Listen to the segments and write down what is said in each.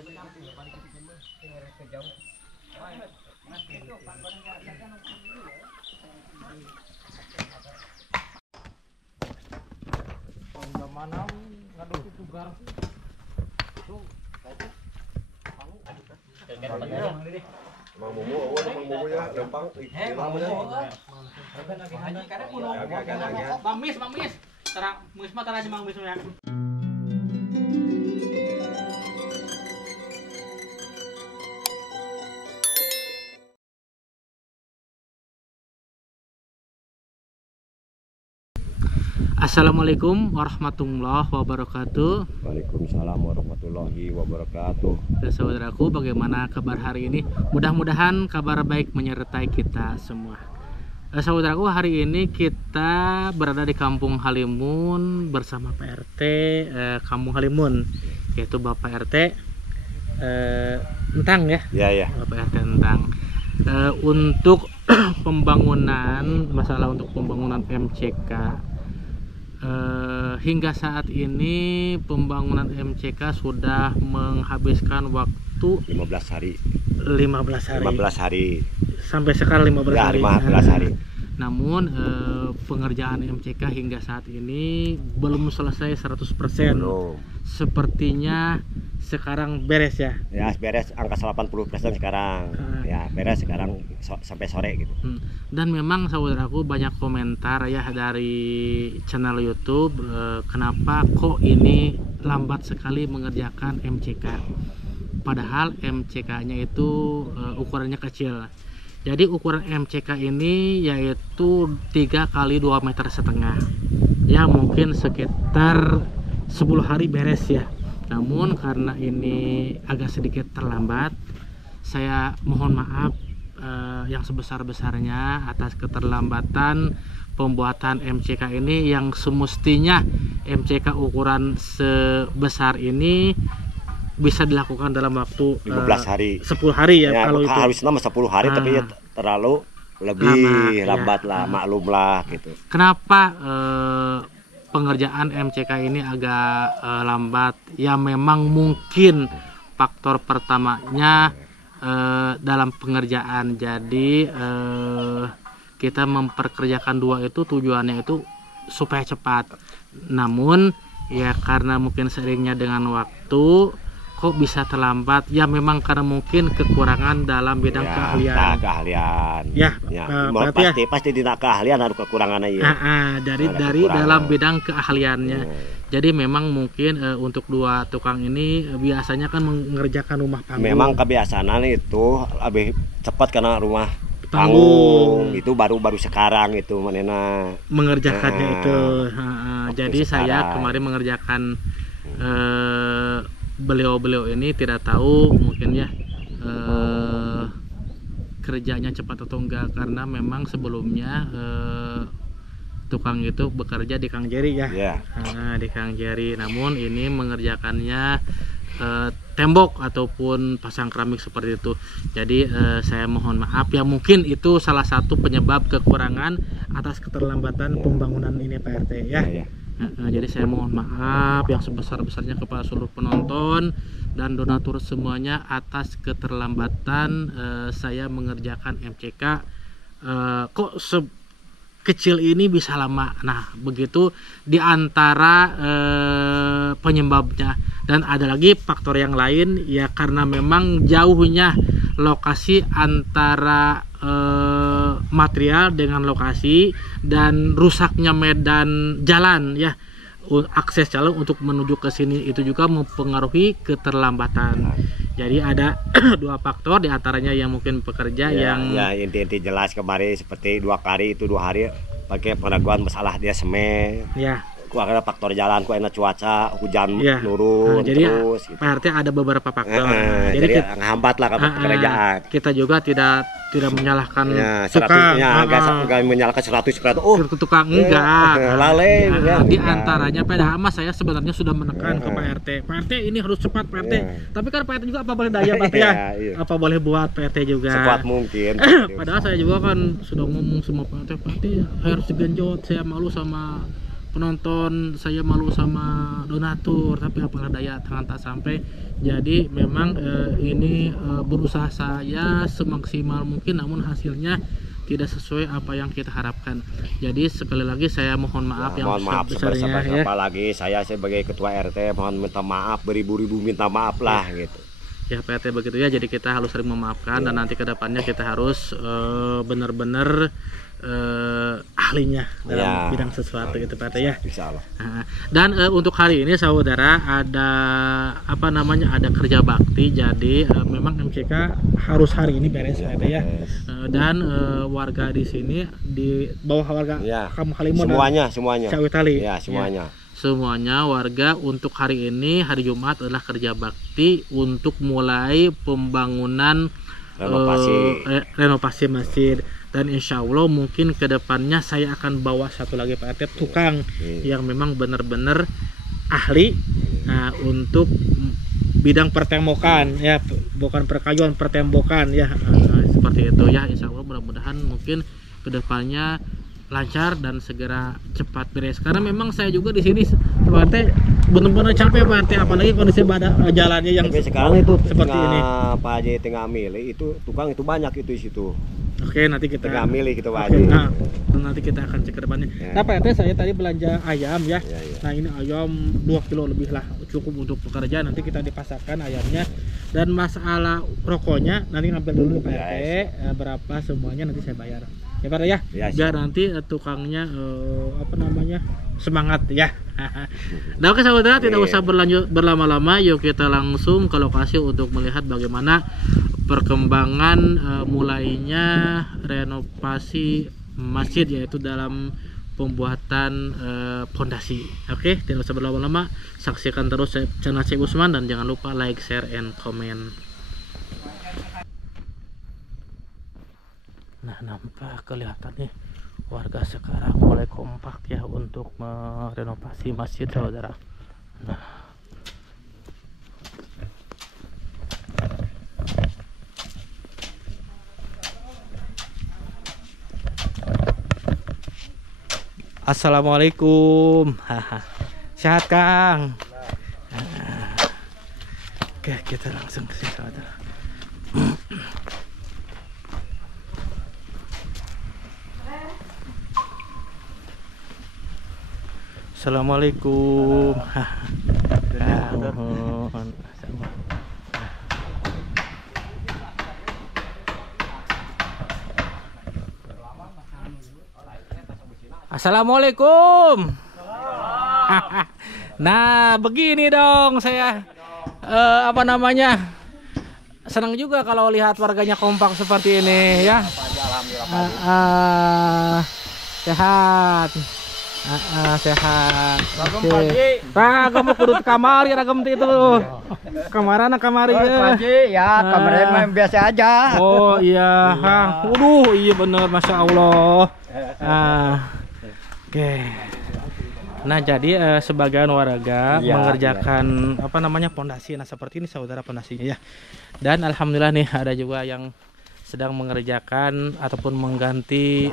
Mana ngaduh tugar. Mang Mumu ya gampang. Bang Mis, tara Mis mah tara si Bang Mis ya. Assalamualaikum warahmatullahi wabarakatuh. Waalaikumsalam warahmatullahi wabarakatuh. Saudaraku, bagaimana kabar hari ini? Mudah-mudahan kabar baik menyertai kita semua. Saudaraku, hari ini kita berada di Kampung Halimun bersama PRT Kampung Halimun, yaitu Bapak RT Entang ya? Ya. Bapak RT Entang. Untuk masalah untuk pembangunan MCK. Hingga saat ini pembangunan MCK sudah menghabiskan waktu 15 hari. 15 hari. Sampai sekarang 15 ya, hari. 15 hari. Namun pengerjaan MCK hingga saat ini belum selesai 100%. Belum. Sepertinya sekarang beres ya. Ya, beres angka 80% sekarang. Ya, beres sekarang sampai sore gitu. Dan memang saudaraku banyak komentar ya dari channel YouTube, kenapa kok ini lambat sekali mengerjakan MCK. Padahal MCK-nya itu ukurannya kecil. Jadi ukuran MCK ini yaitu 3 kali 2,5 meter. Ya mungkin sekitar 10 hari beres ya. Namun karena ini agak sedikit terlambat, saya mohon maaf yang sebesar-besarnya atas keterlambatan pembuatan MCK ini, yang semestinya MCK ukuran sebesar ini bisa dilakukan dalam waktu 15 hari. 10 hari ya, kalau itu harusnya 10 hari tapi ya terlalu lebih lambat lah, maklum lah gitu. Kenapa pengerjaan MCK ini agak lambat? Ya memang mungkin faktor pertamanya dalam pengerjaan. Jadi kita memperkerjakan dua itu tujuannya itu supaya cepat. Namun ya karena mungkin seringnya dengan waktu kok bisa terlambat, ya memang karena mungkin kekurangan dalam bidang keahlian. Ya, pasti tidak keahlian, ada kekurangannya ya. Dari dalam bidang keahliannya. Jadi memang mungkin untuk dua tukang ini biasanya kan mengerjakan rumah panggung. Memang kebiasaan itu lebih cepat karena rumah panggung itu baru sekarang itu manena mengerjakannya itu. Jadi sekarang saya kemarin mengerjakan beliau ini tidak tahu mungkin ya kerjanya cepat atau enggak, karena memang sebelumnya tukang itu bekerja di Kang Jeri ya. Di Kang Jeri. Namun ini mengerjakannya tembok ataupun pasang keramik seperti itu. Jadi saya mohon maaf ya, mungkin itu salah satu penyebab kekurangan atas keterlambatan pembangunan ini Pak RT ya. Jadi saya mohon maaf yang sebesar-besarnya kepada seluruh penonton dan donatur semuanya atas keterlambatan saya mengerjakan MCK. Kok kecil ini bisa lama. Nah begitu diantara penyebabnya. Dan ada lagi faktor yang lain ya, karena memang jauhnya lokasi antara material dengan lokasi dan rusaknya medan jalan ya, akses jalan untuk menuju ke sini itu juga mempengaruhi keterlambatan. Jadi ada dua faktor diantaranya yang mungkin pekerja yang inti jelas kemarin seperti 2 hari pakai pengaguan masalah dia semen ya. Karena faktor jalan, enak cuaca, hujan nurun jadi terus gitu. Pak RT ada beberapa faktor. Jadi menghambat lah pekerjaan. Kita juga tidak menyalahkan tukang. Enggak menyalahkan 100%. Tukang enggak. Lalai. Di antaranya padahal saya sebenarnya sudah menekan ke Pak RT. Pak RT ini harus cepat Pak RT. Tapi kan Pak RT juga apa boleh daya Pak RT ya. Apa boleh buat Pak RT juga. Cepat mungkin. Padahal saya juga kan sudah ngomong sama Pak RT harus digenjot, saya malu sama penonton, saya malu sama donatur, tapi apalah daya, tangan tak sampai. Jadi memang ini berusaha saya semaksimal mungkin, namun hasilnya tidak sesuai apa yang kita harapkan. Jadi sekali lagi saya mohon maaf yang sebesar-besarnya ya. Apalagi saya sebagai ketua RT mohon minta maaf, beribu-ribu minta maaf lah gitu. Ya Pak RT begitu ya, jadi kita harus sering memaafkan dan nanti kedepannya kita harus benar-benar ahlinya dalam bidang sesuatu gitu Pak RT ya. Insya Allah. Dan untuk hari ini saudara ada apa namanya, ada kerja bakti, jadi memang MCK harus hari ini beres Pak RT ya. Dan warga di sini di bawah warga Kampung Halimun semuanya Cawitali ya semuanya. Semuanya warga untuk hari ini, hari Jumat adalah kerja bakti untuk mulai pembangunan renovasi masjid. Dan insya Allah mungkin kedepannya saya akan bawa satu lagi Pak RT, tukang yang memang benar-benar ahli untuk bidang pertembokan ya, bukan perkayuan, pertembokan ya, seperti itu ya. Insya Allah mudah-mudahan mungkin kedepannya lancar dan segera cepat beres, karena memang saya juga di sini Pak RT benar-benar capek Pak RT, apalagi kondisi jalannya yang sekarang itu seperti ini. Pak Haji tengah milih itu tukang itu banyak itu di situ. Oke, nanti kita tengah milih gitu Pak Haji. Nah, nanti kita akan cek ke depannya. Nah Pak RT, saya tadi belanja ayam ya. Nah ini ayam 2 kilo lebih lah, cukup untuk pekerja, nanti kita dipasarkan ayamnya. Dan masalah rokoknya nanti ngambil dulu Pak RT, berapa semuanya nanti saya bayar ya Pak ya, biar nanti tukangnya apa namanya semangat ya. Nah oke saudara, tidak usah berlama-lama, yuk kita langsung ke lokasi untuk melihat bagaimana perkembangan mulainya renovasi masjid, yaitu dalam pembuatan pondasi. Oke, tidak usah berlama-lama, saksikan terus channel Syekh Usman dan jangan lupa like, share, and comment. Nah, nampak kelihatan nih warga sekarang mulai kompak ya untuk merenovasi masjid saudara. Nah, Assalamualaikum. Sehat Kang. Oke, kita langsung ke sini saudara. Assalamualaikum. Assalamualaikum. Nah, begini dong saya apa namanya? Senang juga kalau lihat warganya kompak seperti ini ya. Sehat. Sehat. Ragam kudu kamari ragam itu. Kamarana kamari ya. Kamarnya mah biasa aja. Oh iya. Waduh, iya bener, Masya Allah. Oke. Nah, jadi sebagian warga mengerjakan apa namanya pondasi. Nah, seperti ini saudara pondasinya ya. Dan alhamdulillah nih ada juga yang sedang mengerjakan ataupun mengganti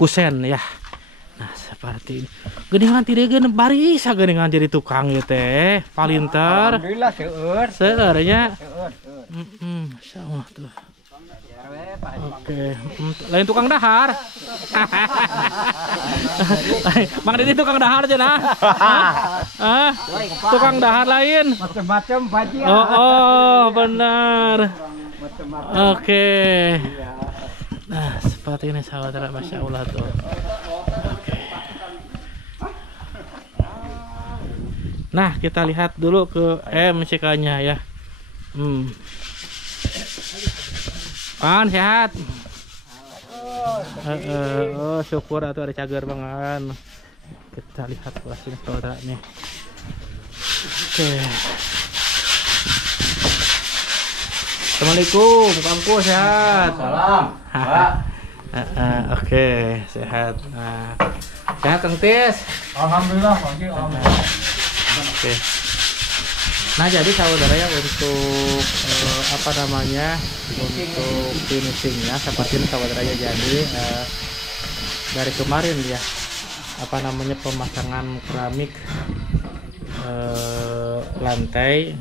kusen ya. Nah, seperti ini. Geningan tidak gen barisa geningan jadi tukang ya teh. Palinter. Alhamdulillah seueur. Seurnya. Masya Allah tuh. Oke. Lain tukang dahar. Mang Didi tukang dahar aja nah. Tukang dahar lain. Macam-macam Pak. Oh, benar. Oke. Nah, seperti ini saudara, Masya Allah tuh. Oke. Nah, kita lihat dulu ke MCK-nya ya. Pan sehat. Oh, syukur atau ada cagar banget. Kita lihat kelasnya saudara nih. Oke. Assalamualaikum, Kangku sehat. Salam. Oke, sehat. Sehat Kang Tis. Alhamdulillah, alhamdulillah. Oke. Nah, jadi saudara ya untuk apa namanya? Untuk finishingnya seperti ini saudara ya, jadi dari kemarin ya apa namanya pemasangan keramik lantai.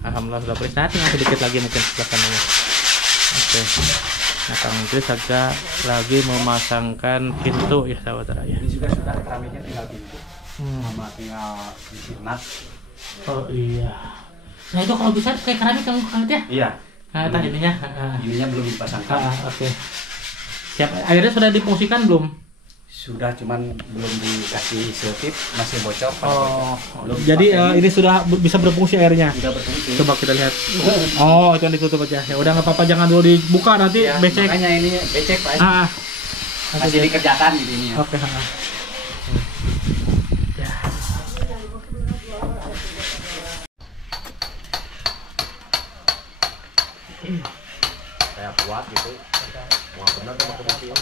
Alhamdulillah sudah beres. Tinggal sedikit lagi mungkin sebelah sananya. Oke. Nah, Kang Idris agak lagi memasangkan pintu ya saudara ya. Ini juga sudah keramiknya tinggal pintu. Sama tinggal disinat. Oh iya. Nah itu kalau bisa kayak keramik Kang ya? Iya. Nah, tadi ininya. Ininya belum dipasangkan. Oke. Siap. Akhirnya sudah difungsikan belum? Sudah, cuman belum dikasih selotip, masih bocor. Oh, jadi ini sudah bisa berfungsi airnya. Sudah berfungsi. Coba kita lihat. Oh, itu yang ditutup aja. Ya udah nggak apa-apa, jangan dulu dibuka nanti Ya, becek. makanya ini becek Pak. Masih dikerjakan gitu ini. Oke. Ya. Kayak kuat gitu. Wah benar tuh pakai besi.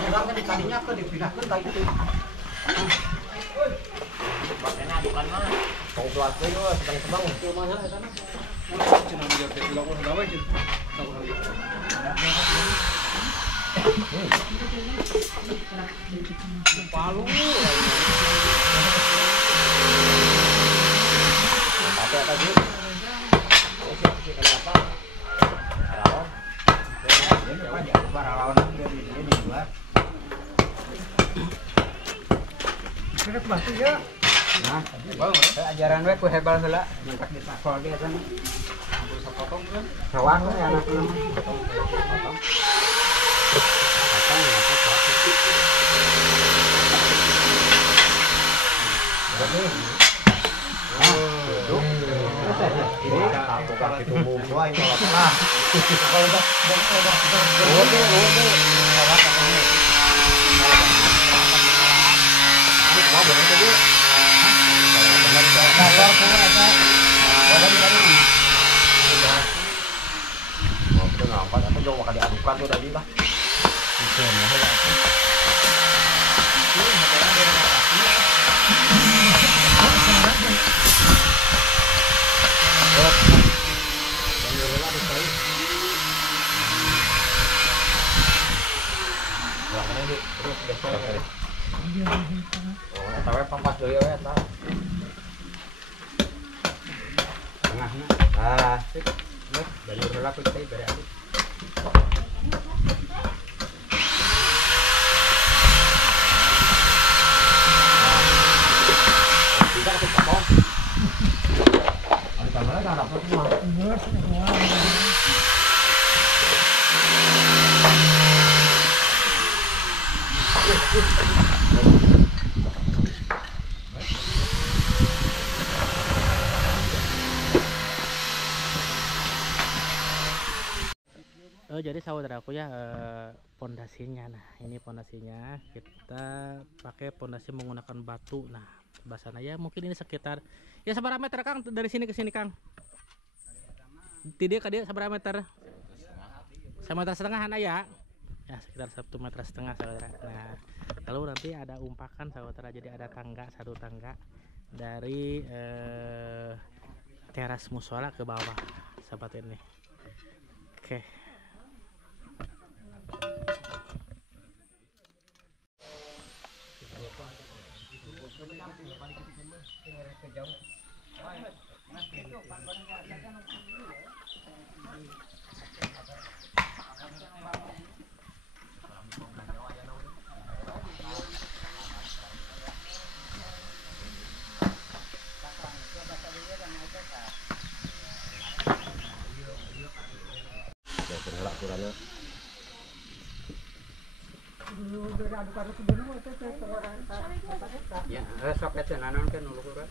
Orangnya ditadinya ke dipindahkan kayak gitu. Makanya bukan mah. Kau keluar ke yo sedang-sedang. Cuma sana sana. Cuma dia bilang orang dawe je. Palu. Apa tadi? Kenapa? Lawan. Ini para lawan dari di luar. Kira pasti ya. Nah, ajaran we ku hebal heula, mangkat di takol ge kan. Bisa potong kan? Kawan we anak lu. Potong. Potong ya potong. Ini satu kaki tubuh gua ini lah. Kalau udah diadukan tuh tadi lah. Tahu pampas dulu ya, tahu. Tengahnya. Ah, sip. Dari heula ku teh bare aduk. Tidak aku potong. Ada kamera enggak ada semua. Jadi saudaraku ya, pondasinya. Nah, ini pondasinya kita pakai pondasi menggunakan batu. Nah, bahasanya ya mungkin ini sekitar ya seberapa meter Kang dari sini ke sini Kang? Tidak dia seberapa meter? 1,5 meter ya. Ya sekitar 1,5 meter saudara. Nah, lalu nanti ada umpakan saudara, jadi ada tangga, satu tangga dari teras musola ke bawah seperti ini. Oke. Ya, sok eta nanon kan uluran.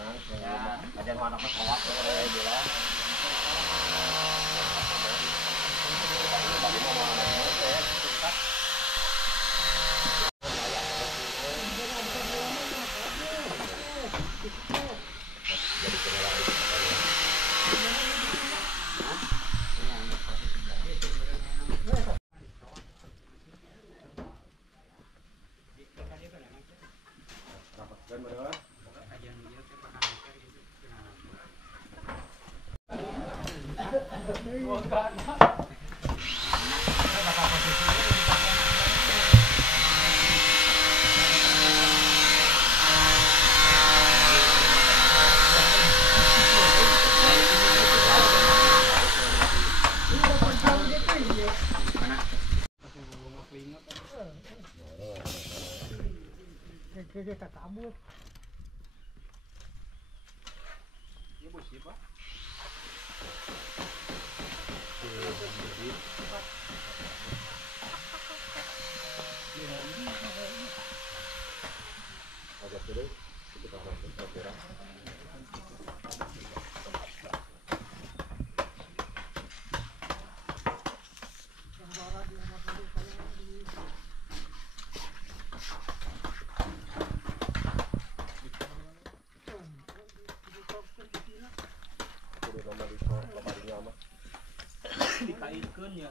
Ada mana pas awak bilang. Kita kabut. Dikaitkeun ya.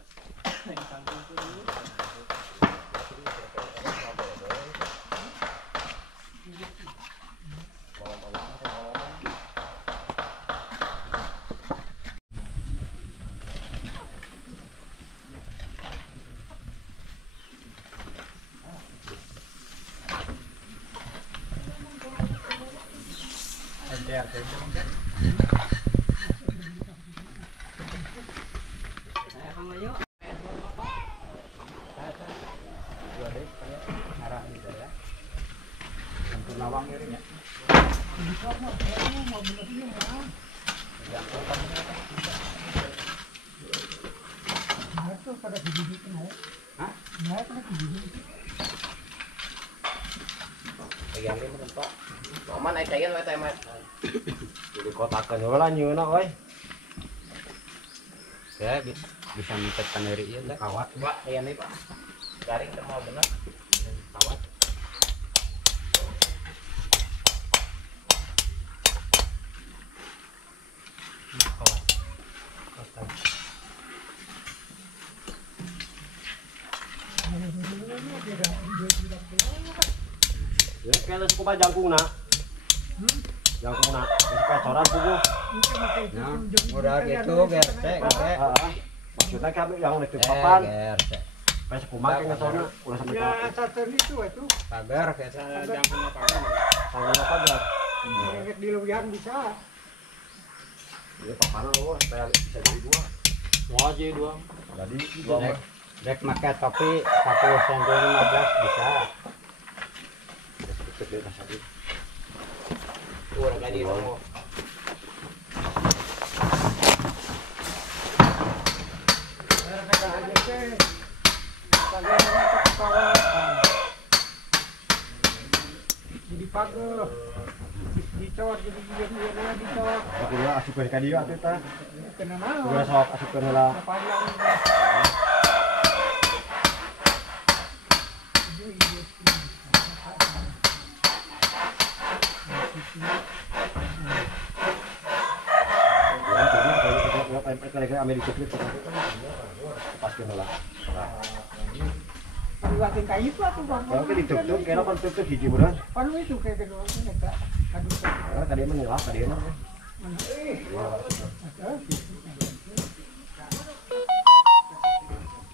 Mama naik cayan wae teh mah. Jadi kotakeun heula nyieuna euy. Ya bisa mitet kaneri ieu teh. Kawat, Pak. Aya nih, Pak. Garing teh mau bener. Kawat. Kawat. Ya, kaya suku jangkungna. Jangkungna, pecoran puguh. Udah gitu, gerce, gerce. Maksudnya kami yang lebih papan. Gerce. Pas kumaha ke sana, ulah sampai. Ya, satu itu. Pagar kayak jangkungna pagar. Jangkungna pagar. Di luyan bisa. Ya paparan lu supaya bisa jadi dua. Mau aja dua. Jadi dua. Dek make topi 10 cm 15 bisa. Gede tas tadi. Tuh udah jadi dong. Jadi pagar. Dicor jadi dia dicor. Aku ya asupkeun ka dieu atuh tah. Kena Udah naon? sok asupkeun heula. Panjang. Kira-kira Amerika Serikat paskeun heula. Buatin kayu itu atuh Bang. Kalau ditutup, kena kan tutup hiji beneran. Panu itu kayak kedua ini Kak. Aduh. Tadi emang ngelap tadi emang.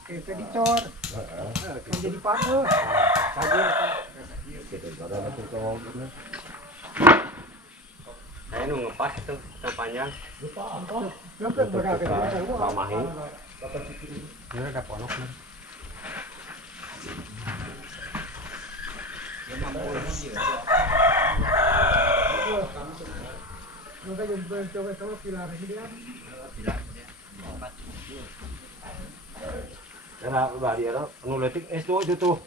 Kayak dicor. Kan jadi pagar. Pagar. Gitu, ada tutup. Saya nu ngepas itu panjang. Sampai berapa Pamahi. Ini ada ponok nih. Nggak yang coba-coba pilar ini kan. Karena udah dia nu leutik S2 itu tuh.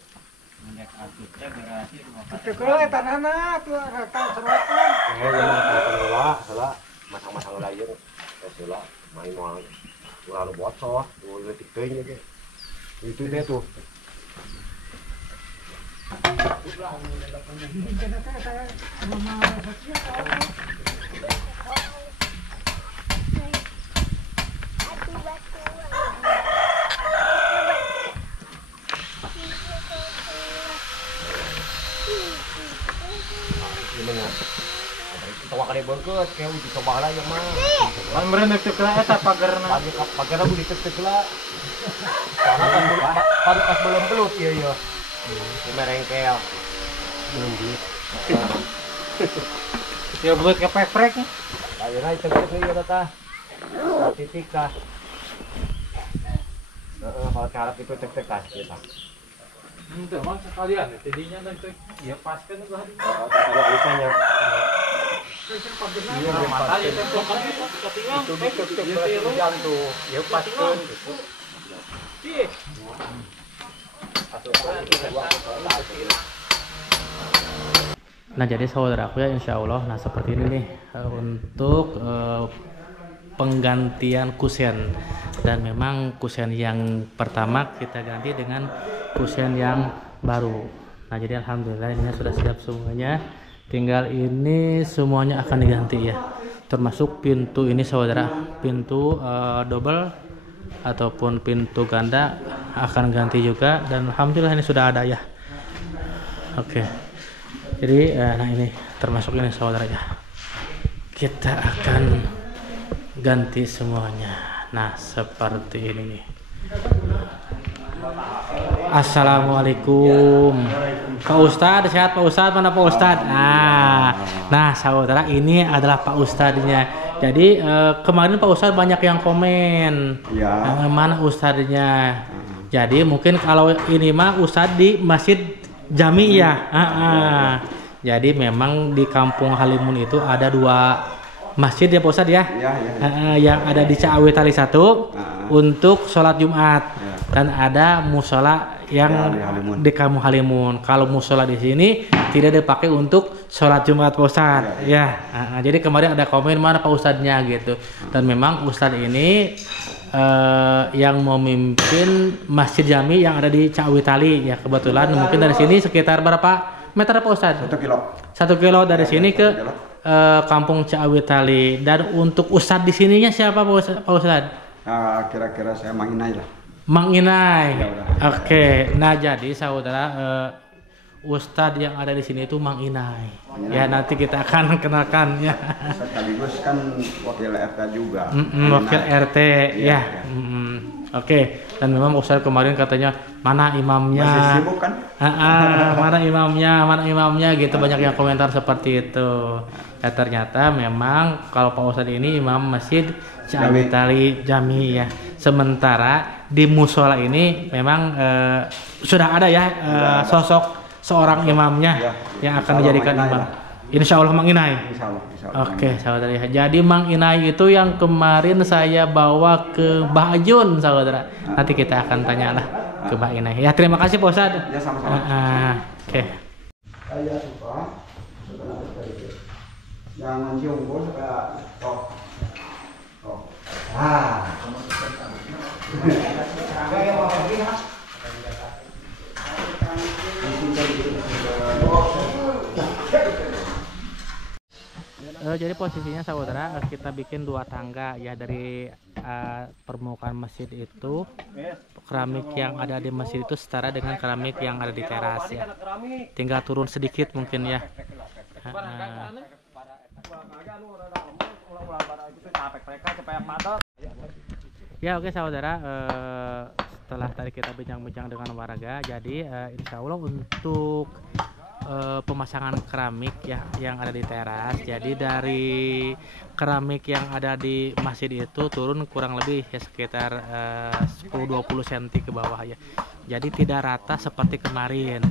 Itu kalau tanahna tuh rata serotan. Ya, so tuh letik teuing ge itu dia tuh gimana tawa kali beukeut kayak uji coba lah yang mah Kan meureun teu kela eta pagerna. pagerna bu ditek-tek lah soalnya kan pas belum belut ieu ieu merengkel belum belut Ya buat kepeprek. ayeuna ditek-tek ieu tah titik tah kalau harap itu tek-tek tah kita Henteu mah sekalian tidinya teh ya paskeun gua hari. ada alisanya Iya mata ya teh kan ketinggalan itu ditek-tek berjam tuh ya paskeun gitu Nah jadi saudaraku ya insya Allah, nah seperti ini nih untuk penggantian kusen, dan memang kusen yang pertama kita ganti dengan kusen yang baru. Nah jadi alhamdulillah ini sudah siap semuanya, tinggal ini semuanya akan diganti ya, termasuk pintu ini saudara, pintu double ataupun pintu ganda akan ganti juga, dan alhamdulillah ini sudah ada ya. Oke. Jadi nah ini termasuk ini saudara ya, kita akan ganti semuanya. Nah seperti ini nih. Assalamualaikum Pak Ustadz, sehat Pak Ustadz? Mana Pak Ustadz? Nah saudara, ini adalah Pak Ustadznya. Jadi kemarin Pak Ustadz banyak yang komen ya. Mana Ustadznya. Jadi mungkin kalau ini mah Ustadz di Masjid Jami ya. Jadi memang di Kampung Halimun itu ada 2 masjid ya Pak Ustadz ya. Yang ada di Ciawi Tali 1 untuk sholat Jumat, dan ada musola yang di Kampung Halimun. Kalau musola di sini tidak dipakai untuk sholat Jumat Pak Ustadz ya. Jadi kemarin ada komen mana Pak Ustadznya gitu, dan memang Ustadz ini yang memimpin Masjid Jami yang ada di Ciawi Tali ya. Kebetulan mungkin dari sini sekitar berapa meter Pak Ustadz? 1 kilo. 1 kilo dari sini ke Kampung Ciawi Tali. Dan untuk Ustadz di sininya siapa Pak Ustadz? Kira-kira saya Mang Inai lah. Mang Inai. Ya, Oke. Nah jadi saudara, Ustadz yang ada di sini itu Mang Inai. Ya nanti kita akan kenalkan ya. Sekaligus kan wakil RT juga. Wakil RT ya. Oke. Dan memang Ustadz kemarin katanya mana imamnya? Masih sibuk kan? Mana imamnya gitu, banyak yang komentar seperti itu. Ya ternyata memang kalau Pak Ustadz ini imam Masjid Ciawi Tali Jami ya. Sementara di musola ini memang sudah ada ya sosok seorang imamnya yang akan dijadikan imam. Insya Allah Mang Inai. Insya Allah. Oke saudara ya. Jadi Mang Inai itu yang kemarin saya bawa ke Mbah Ajun saudara. Nanti kita akan tanyalah ke Mbah Inai. Ya terima kasih Pak Ustadz. Ya sama-sama. Oke. Saya suka jangan jumbo supaya tok. Jadi posisinya saudara, kita bikin 2 tangga ya dari permukaan masjid itu. Keramik yang ada di masjid itu setara dengan keramik yang ada di teras ya. Tinggal turun sedikit mungkin ya. Ya oke saudara, setelah tadi kita bincang-bincang dengan warga, jadi insya Allah untuk pemasangan keramik ya yang ada di teras. Jadi dari keramik yang ada di masjid itu turun kurang lebih ya sekitar 10-20 cm ke bawah ya. Jadi tidak rata seperti kemarin.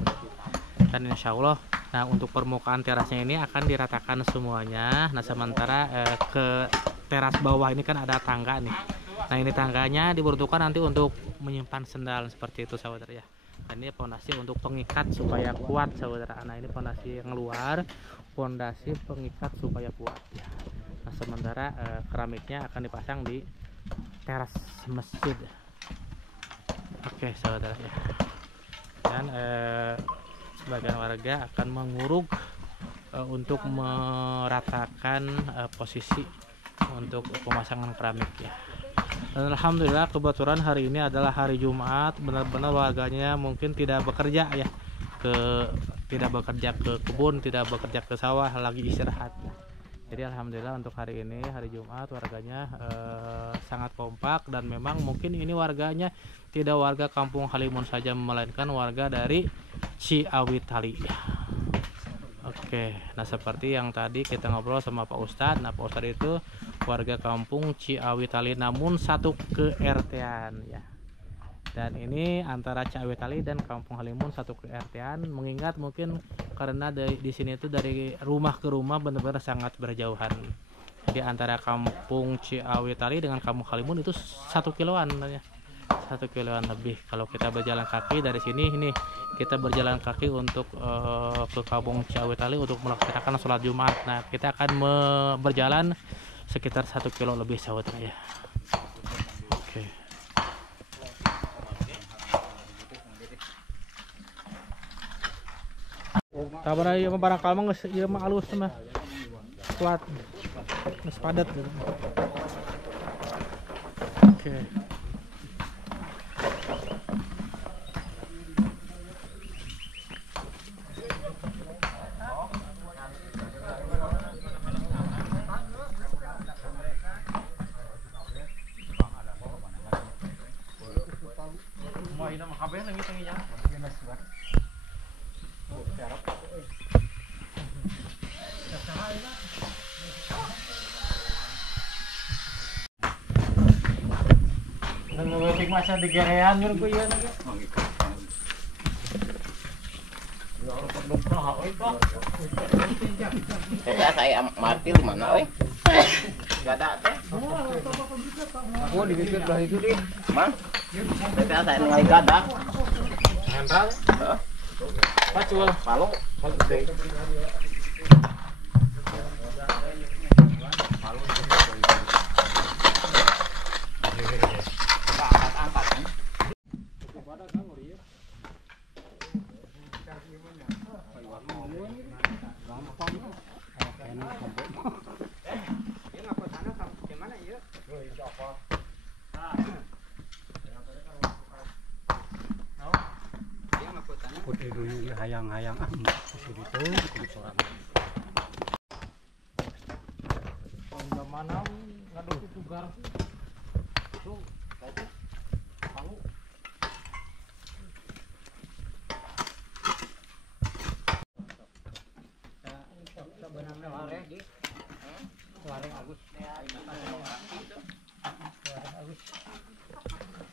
Dan insya Allah, nah untuk permukaan terasnya ini akan diratakan semuanya. Nah sementara ke teras bawah ini kan ada tangga nih. Nah ini tangganya diperuntukkan nanti untuk menyimpan sendal seperti itu saudara ya. Dan ini pondasi untuk pengikat supaya kuat saudara. Nah ini pondasi yang luar, pondasi pengikat supaya kuat ya. Nah sementara keramiknya akan dipasang di teras masjid. Oke saudara ya. Dan sebagian warga akan menguruk untuk meratakan posisi untuk pemasangan keramik ya. Dan alhamdulillah kebetulan hari ini adalah hari Jumat, benar-benar warganya mungkin tidak bekerja ya, tidak bekerja ke kebun, tidak bekerja ke sawah, lagi istirahat. Jadi alhamdulillah untuk hari ini hari Jumat warganya sangat kompak, dan memang mungkin ini warganya tidak warga Kampung Halimun saja, melainkan warga dari Ciawitali. Oke, nah seperti yang tadi kita ngobrol sama Pak Ustadz. Nah Pak Ustadz itu warga Kampung Ciawitali, namun satu ke-RT-an ya. Dan ini antara Ciawitali dan Kampung Halimun satu ke-RT-an, mengingat mungkin karena di sini itu dari rumah ke rumah benar-benar sangat berjauhan. Jadi antara Kampung Ciawitali dengan Kampung Halimun itu 1 kiloan ya. 1 kiloan lebih. Kalau kita berjalan kaki dari sini, ini kita berjalan kaki untuk ke Kampung Ciawitali untuk melaksanakan sholat Jumat. Nah kita akan berjalan sekitar 1 kilo lebih saudara ya. Oke. Tabara ieu mah barangkali mah geus ieu mah alus mah. Kuat. Geus padat gitu. Oke. Ngewetik masa di gerean kan ku ieu na ge. Saya mati di mana euy? Enggak ada teh. Aku dipikir belah itu deh. Mang. Saya nilai gadak. Hendral. Heeh. Pacul. Palu. Putih dulu hayang-hayang di situ kudu sorangan. Mana ngaduh itu gar. Tuh, tadi. Palu.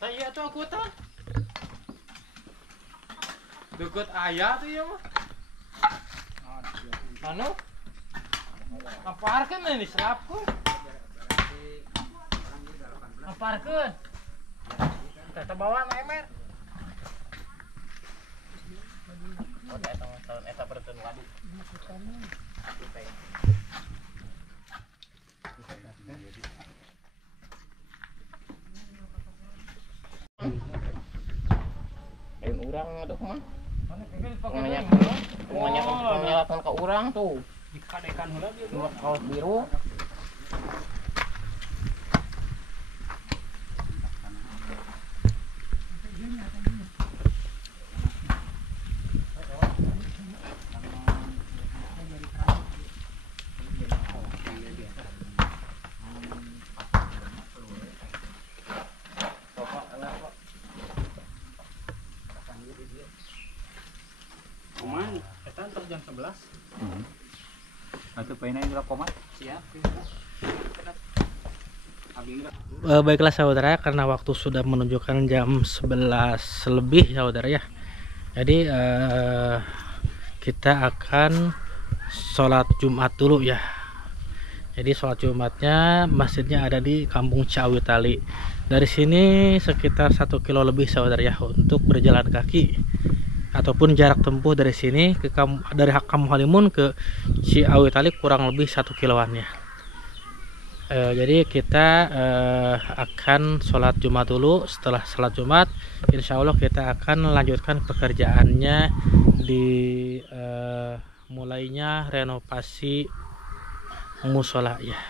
Saya tuh aku tuh. Deket ayah tuh ya mah. Anu? Aparkeun ini selapkeun. Aparkeun. Teh bawa emer. Oh, tahun eta bertun wadi. Lain urang aduh mah. Menyalakan ke urang tuh. Dikadekan heula dia. Kaos biru. Kuman, eta antar jam 11. Atuh paina geura komat. Siap. Baiklah saudara, karena waktu sudah menunjukkan jam 11 lebih saudara ya. Jadi kita akan sholat Jumat dulu ya. Jadi sholat Jumatnya masjidnya ada di Kampung Ciawitali. Dari sini sekitar 1 kilo lebih saudara ya, untuk berjalan kaki ataupun jarak tempuh dari sini ke dari Kampung Halimun ke Ciawitali kurang lebih 1 kiloan ya. Jadi kita akan sholat Jumat dulu. Setelah sholat Jumat, insya Allah kita akan melanjutkan pekerjaannya di mulainya renovasi musola ya.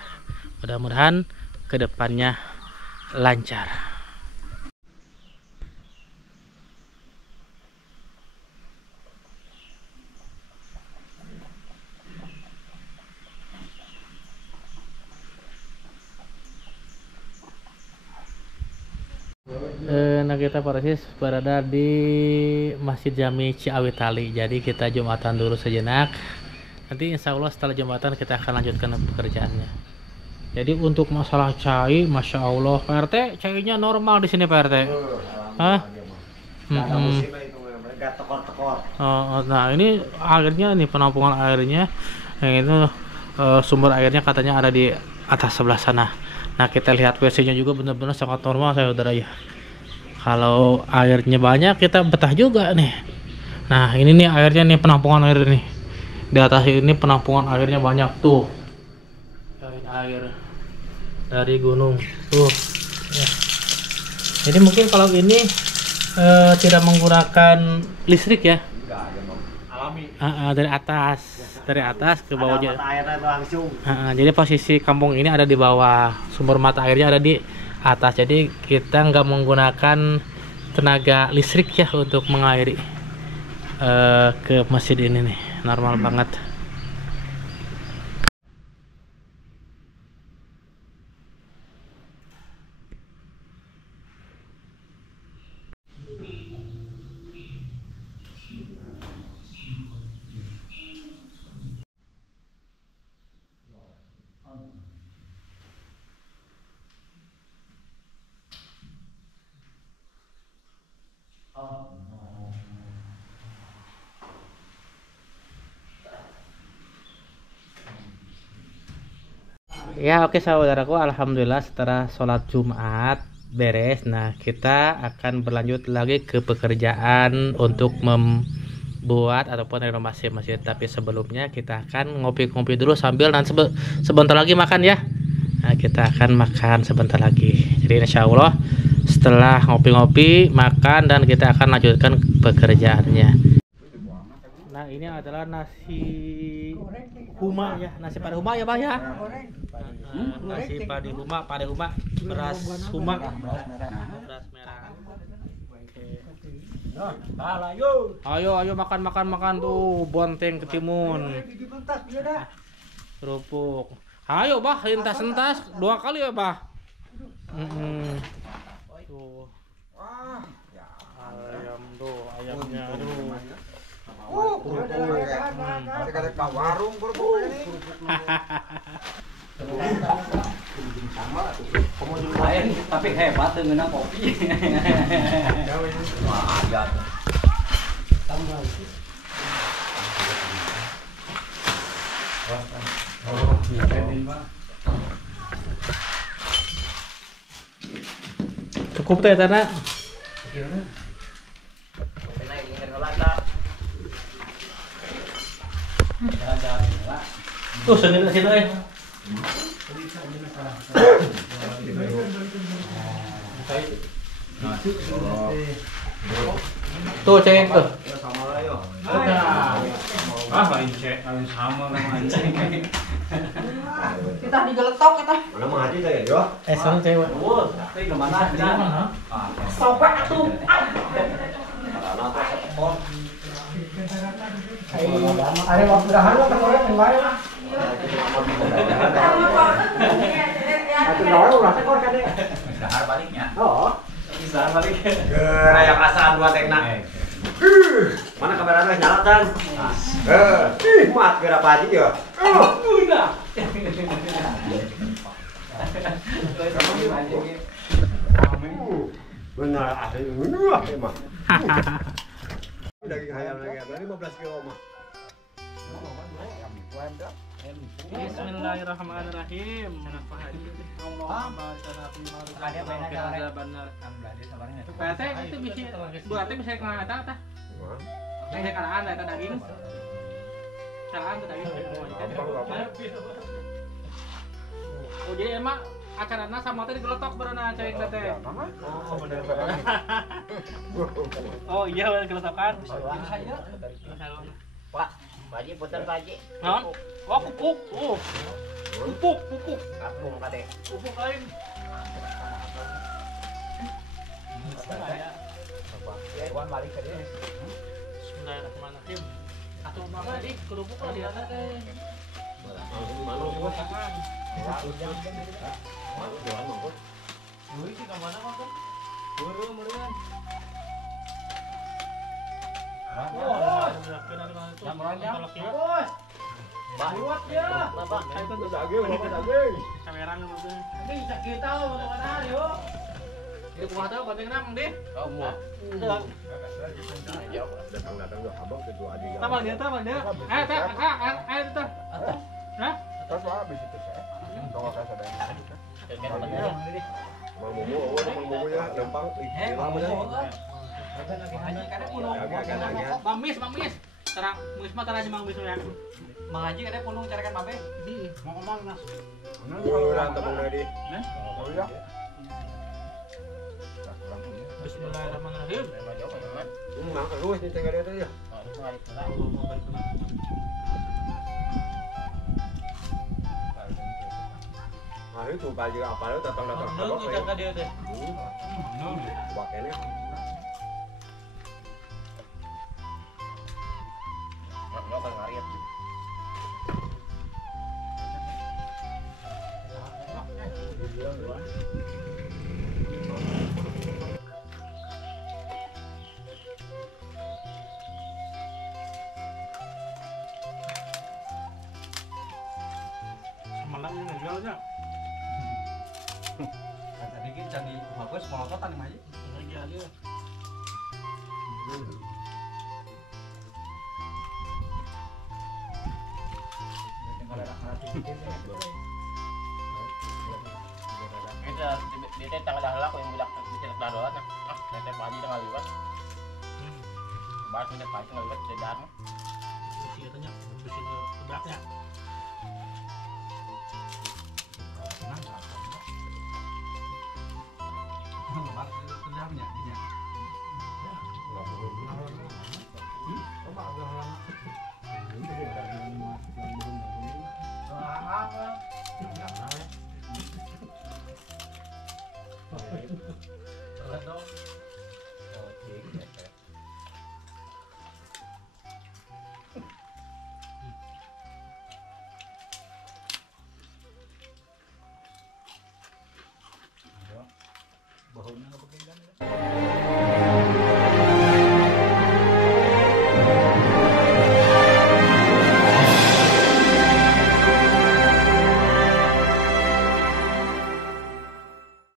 Mudah-mudahan kedepannya lancar. Nah kita persis berada di Masjid Jami Ciawi Tali. Jadi kita Jumatan dulu sejenak. Nanti insya Allah setelah Jumatan kita akan lanjutkan pekerjaannya. Jadi untuk masalah cai, masya Allah, Pak RT, cainya normal di sini Pak RT. Hah? Nah ini airnya, nih penampungan airnya, yang itu sumber airnya katanya ada di atas sebelah sana. Nah kita lihat WC-nya juga benar-benar sangat normal saudara ya. Kalau airnya banyak kita betah juga nih. Nah ini nih airnya nih, penampungan air nih. Di atas ini penampungan airnya banyak tuh. Ini air dari gunung tuh. Ya. Jadi mungkin kalau ini tidak menggunakan listrik ya. Alami. Dari atas ke bawahnya. Jadi posisi kampung ini ada di bawah, sumber mata airnya ada di atas. Jadi kita nggak menggunakan tenaga listrik ya untuk mengairi ke masjid ini nih, normal banget. Ya oke saudaraku, alhamdulillah setelah sholat Jumat beres. Nah kita akan berlanjut lagi ke pekerjaan untuk membuat ataupun renovasi masjid. Tapi sebelumnya kita akan ngopi-ngopi dulu sambil nanti sebentar lagi makan ya. Nah kita akan makan sebentar lagi. Jadi insya Allah setelah ngopi-ngopi makan dan kita akan lanjutkan pekerjaannya. Nah ini adalah nasi huma ya, nasi padi huma ya Pak ya. Nasi padi huma, beras huma, beras merah. Oke. Ayo makan tuh, bonteng ketimun. Kerupuk. Ayo bah, lintas-lintas 2 kali ya bah. Tuh. Ayam tuh, ayamnya aduh. Ada warung kerupuk ini. Lain tapi hebat dengan kopi. Cukup teh tanah. Tuh sini eh. Tuh cek tuh. Lain cek, lain sama anjing. Kita digeletok kita. Mana mah hati saya yo. Sana cewek. Tapi kemana aja? Sobek tuh. Ada waktu dahan lo ketemu yang lain. Aku doang ulah tekor kan deh. Dahar baliknya. Oh. Dahar balik. Aya kasaan dua tekna. Mana kameranya nyala tan? Mat geura apa aja ya? Udah. Benar ada ini mah. Daging ayam lagi 15 kilo mah. Bismillahirrahmanirrahim. PT itu bisa buat bisa kena eta. Bisa kalaan eta daging. Kalaan daging. jadi emang acarana sama teh digeletok berenang cewek teh. Oh, bener bener. Oh iya bener geletokan. Saya. Pak, Pak Haji putar Pak Haji. Naon? Oh pupuk. Pupuk. Kapung kade. Pupuk lain. Iwan balik ke dia. Bismillahirrahmanirrahim. Atuh mama di kerupuk lah di atas teh. Mana bos? Euy sih ka mana mah kan? Beureum meureun. Bos. Buat ya. Bapak. Kamerang gitu. Ini sakit tahu betul-betul yo. Itu kumaha teh banteng nang deh. Oh, mau. Datang tuh abang kedua adik. Tamal dia. Teh, teh. Hah? Terus habis itu saya. Tunggu saya sadar. Mang Mumu ya gampang. Lama ya. Kadang punung. Bang Mis. Tarang Mis mah tarang Mang Mis ya. Mang Haji kadang punung carikan babe. Mau ngomong nas. Kurang tepung tadi. Oh iya. Bismillahirrahmanirrahim. Mang luwes nih tengah dia ya. Nah itu baju apa lu datang Nung jaga dia teh. Pakainya. Enggak kan ngariat. Semalam ini ngejualnya. Tadi kan candi bagus molototan nih Haji. Lagi aja. Kita dia teh tanggal dah aku yang budak bisa dah doang. Ah, teh Pak Haji tanggal liwat. Bahas teh Pak Haji tanggal liwat sedang. Besi katanya, besi ke belakangnya. Lebar kerjanya.